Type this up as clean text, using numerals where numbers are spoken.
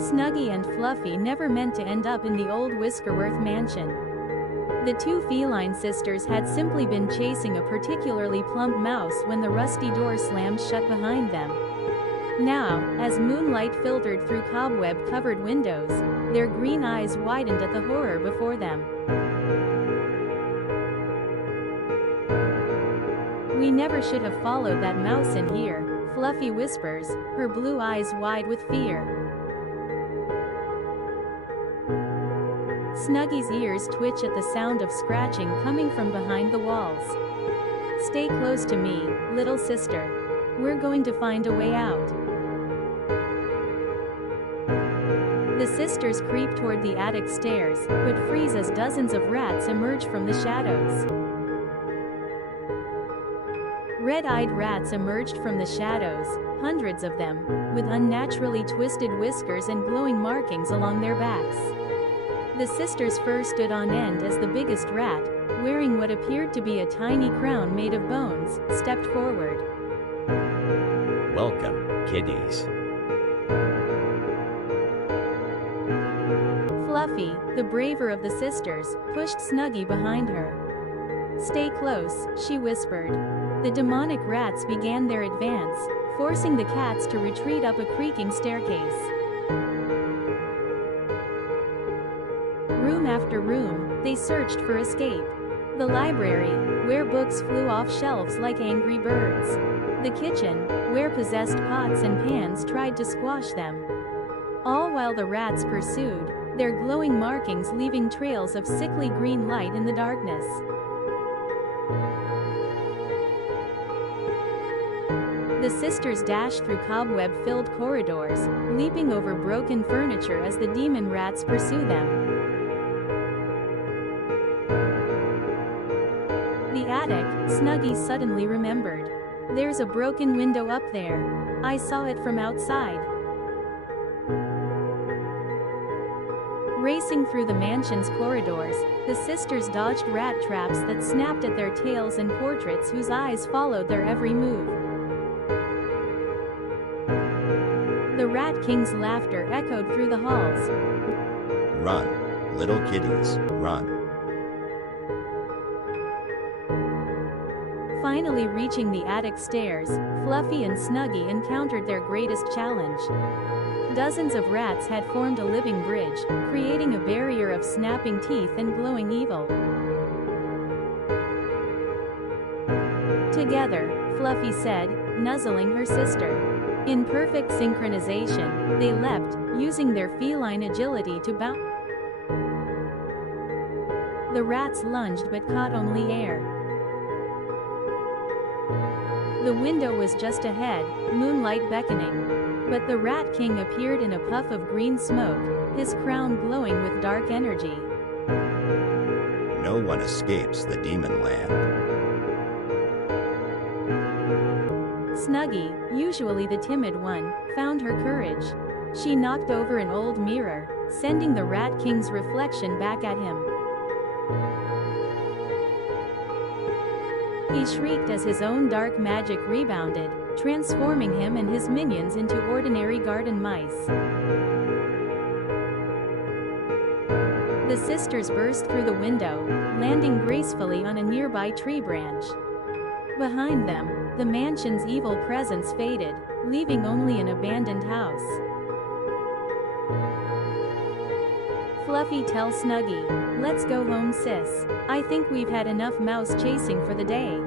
Snuggy and Fluffy never meant to end up in the old Whiskerworth mansion. The two feline sisters had simply been chasing a particularly plump mouse when the rusty door slammed shut behind them. Now, as moonlight filtered through cobweb-covered windows, their green eyes widened at the horror before them. "We never should have followed that mouse in here," Fluffy whispers, her blue eyes wide with fear. Snuggy's ears twitch at the sound of scratching coming from behind the walls. "Stay close to me, little sister. We're going to find a way out." The sisters creep toward the attic stairs, but freeze as dozens of rats emerge from the shadows. Red-eyed rats emerged from the shadows, hundreds of them, with unnaturally twisted whiskers and glowing markings along their backs. The sisters' fur stood on end as the biggest rat, wearing what appeared to be a tiny crown made of bones, stepped forward. "Welcome, kiddies." Fluffy, the braver of the sisters, pushed Snuggy behind her. "Stay close," she whispered. The demonic rats began their advance, forcing the cats to retreat up a creaking staircase. Room after room, they searched for escape. The library, where books flew off shelves like angry birds. The kitchen, where possessed pots and pans tried to squash them. All while the rats pursued, their glowing markings leaving trails of sickly green light in the darkness. The sisters dashed through cobweb-filled corridors, leaping over broken furniture as the demon rats pursue them. The attic, Snuggy suddenly remembered. "There's a broken window up there. I saw it from outside." Racing through the mansion's corridors, the sisters dodged rat traps that snapped at their tails and portraits whose eyes followed their every move. The Rat King's laughter echoed through the halls. "Run, little kiddies, run." Finally reaching the attic stairs, Fluffy and Snuggy encountered their greatest challenge. Dozens of rats had formed a living bridge, creating a barrier of snapping teeth and glowing evil. "Together," Fluffy said, nuzzling her sister. In perfect synchronization, they leapt, using their feline agility to bounce. The rats lunged but caught only air. The window was just ahead, moonlight beckoning. But the Rat King appeared in a puff of green smoke, his crown glowing with dark energy. "No one escapes the demon land." Snuggy, usually the timid one, found her courage. She knocked over an old mirror, sending the Rat King's reflection back at him. He shrieked as his own dark magic rebounded, transforming him and his minions into ordinary garden mice. The sisters burst through the window, landing gracefully on a nearby tree branch. Behind them, the mansion's evil presence faded, leaving only an abandoned house. Fluffy tells Snuggy, "Let's go home, sis. I think we've had enough mouse chasing for the day."